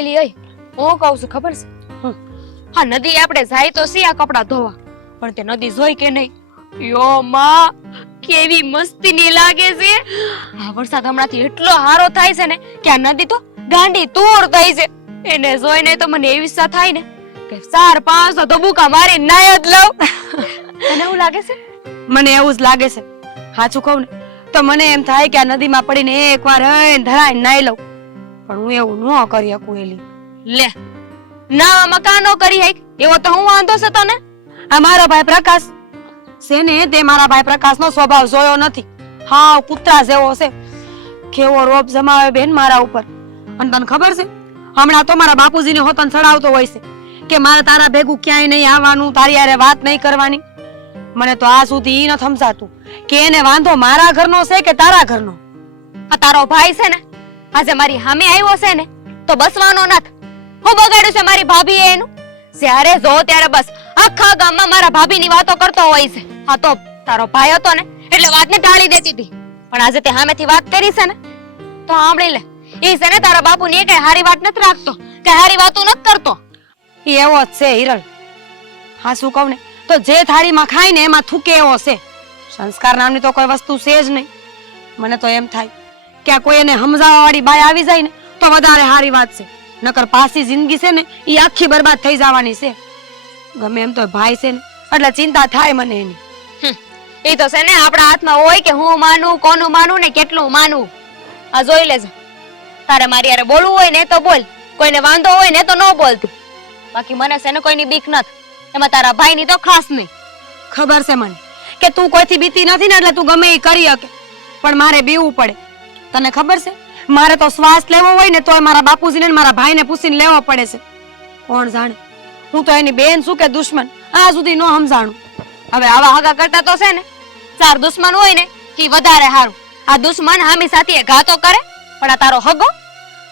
અલી ઓય હું કહું છું ખબર છે હા નદી આપણે જાય તો સી આ કપડા ધોવા પણ તે નદી જોઈ કે નહીં યો માં કેવી મસ્તીની લાગે છે આ વરસાદ હમણાંથી એટલો હારો થાય છે ને કે આ નદી તો ગાંડી તૂર થઈ છે એને જોઈને તો મને એવી ઈચ્છા થાય ને કે 4-5 ધબુકા મારી નાય જ લઉં તને એવું લાગે છે મને એવું જ લાગે છે સાચું કહું ને તો મને એમ થાય કે આ નદીમાં પડીને એકવાર ધરાઈને નાઈ લઉં પણ હું એવું ન કરી શકું એલી લે ના મકાનો કરી હે એવો તો હું વાંધો છે તને આ મારો ભાઈ પ્રકાશ છે ને તે મારા ભાઈ પ્રકાશનો સ્વભાવ જોયો નથી હા કૂતરા જેવો છે કેવો રોપ જમાવે બેન મારા ઉપર અને તને ખબર છે હમણાં તો મારા બાપુજીને હોતન ચડાવતો હોય છે કે મારે તારા ભેગું ક્યાંય નહીં આવવાનું તારી હારે વાત નહીં કરવાની મને તો આ સુધી ઈ ન સમજાતું કે એને વાંધો મારા ઘરનો છે કે તારા ઘરનો આ તારો ભાઈ છે ને આજે મારી સામે આવ્યો છે ને તો બસવાનો નથી હું બગાડ્યું છે મારી ભાભી એનું જ્યારે જો ત્યારે બસ આખા ગામમાં મારા ભાભીની વાતો કરતો હોય છે હા તો તારો ભાઈ હતો ને એટલે વાતને ટાળી દેતી હતી પણ આજે તે સામેથી વાત કરી છે ને તો સાંભળી લે ઈ છે ને તારા બાપુની કઈ હારી વાત નથી રાખતો કે હારી વાતો નથી કરતો ઈ એવો જ છે હિરલ હા શું કહું ને તો જે થાળીમાં ખાય ને એમાં થૂકે એવો છે સંસ્કાર નામની તો કોઈ વસ્તુ છે જ નહીં મને તો એમ થાય કે આ કોઈ એને સમજાવવા વાળી બાઈ આવી જાય ને તો વધારે સારી વાત છે નકર પાછી જિંદગી છે ને એ આખી બરબાદ થઈ જવાની છે ગમે એમ તો ભાઈ છે ને એટલે ચિંતા થાય મને એની એ તો છે ને આપણા હાથમાં હોય કે હું માનું કોનું માનું ને કેટલું માનવું આ જોઈ લેજો તારે મારી હારે બોલવું હોય ને તો બોલ કોઈને વાંધો હોય ને તો ન બોલતું બાકી મને છે ને કોઈની બીક નથી એમાં તારા ભાઈની તો ખાસ નહીં ખબર છે મને કે તું કોઈથી બીતી નથી ને એટલે તું ગમે એ કરી શકે પણ મારે બીવું પડે તને ખબર છે મારે તો શ્વાસ લેવો હોય ને તોય મારા બાપુજીને ને મારા ભાઈને પૂછીને લેવો પડે છે કોણ જાણે હું તો એની બેન છું કે દુશ્મન આ સુધી ન સમજાણું હવે આવા હગા કરતા તો છે ને 4 દુશ્મન હોય ને એ વધારે સારું આ દુશ્મન હામી સાથે ઘાતો કરે પણ આ તારો હગો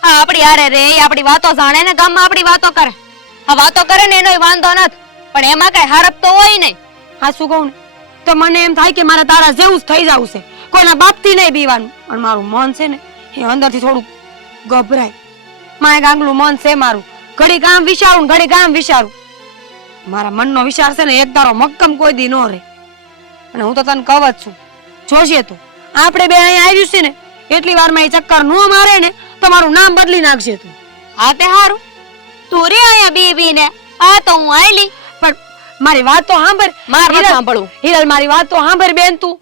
આ આપણી હારે રે એ આપણી વાતો જાણે ને ગામમાં આપણી વાતો કરે આ વાતો કરે ને એનોય વાંધો નથી પણ એમાં કઈ હારપ તો હોય નહીં હા શું કહું ને તો મને એમ થાય કે મારે તારા જેવું જ થઈ જવું છે કોઈના બાપથી નહીં બીવાનું પણ મારું મન છે ને એ અંદરથી થોડું ગભરાય માય ગાંગલું મન છે મારું ઘડી કામ વિચારું ઘડી કામ વિચારું મારા મનનો વિચાર છે ને એક ધારો મક્કમ કોઈ દી નો રહે અને હું તો તને કહું જ છું જોશે તું આપણે બે અહીંયા આવ્યું છે ને એટલી વારમાં એ ચક્કર નો મારે ને તો મારું નામ બદલી નાખશે તું હા તે હારું તું રે અહીંયા બેબી ને આ તો હું આયલી પણ મારી વાત તો સાંભળ માર ન સાંભળવું હિરલ મારી વાત તો સાંભળ બેન તું